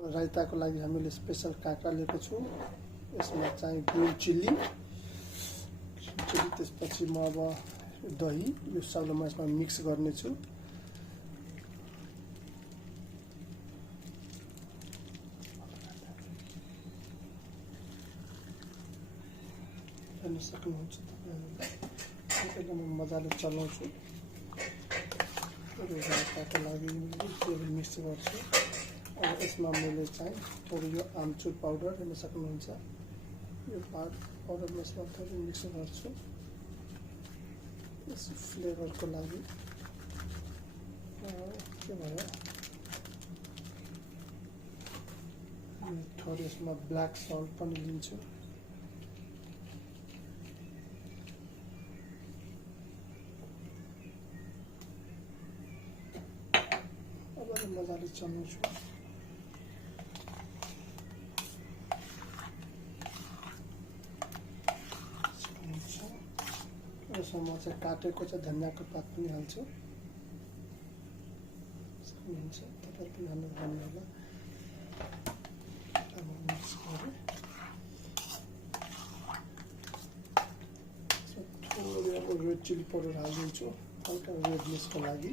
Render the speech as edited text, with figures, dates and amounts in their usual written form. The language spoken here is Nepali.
रायताको लागि हामीले स्पेशल काँक्रा लिएको छौँ। यसमा चाहिँ ग्रिन चिल्ली, त्यसपछि म अब दही यो सबलाई म यसमा मिक्स गर्नेछु। हेर्न सक्नुहुन्छ तपाईँहरूले, त्यसलाई म मजाले चलाउँछु। रायताको लागि मिक्स गर्छु। अब यसमा मैले चाहिँ थोरै यो आमचुर पाउडर हेर्न सक्नुहुन्छ, यो पाउडर म यसमा थोरै मिक्स गर्छु यस फ्लेभरको लागि। के भयो, थोरै यसमा ब्ल्याक सल्ट पनि लिन्छु। अब मजाले चलाउँछु। यसमा म चाहिँ काटेको चाहिँ धनियाँको पात पनि हाल्छु। सक्नुहुन्छ तपाईँहरू पनि हाल्नु होला। अब मिक्स गरेँ। थोरै अब रेड चिल्ली पाउडर हालिदिन्छु हल्का रेडनेसको लागि।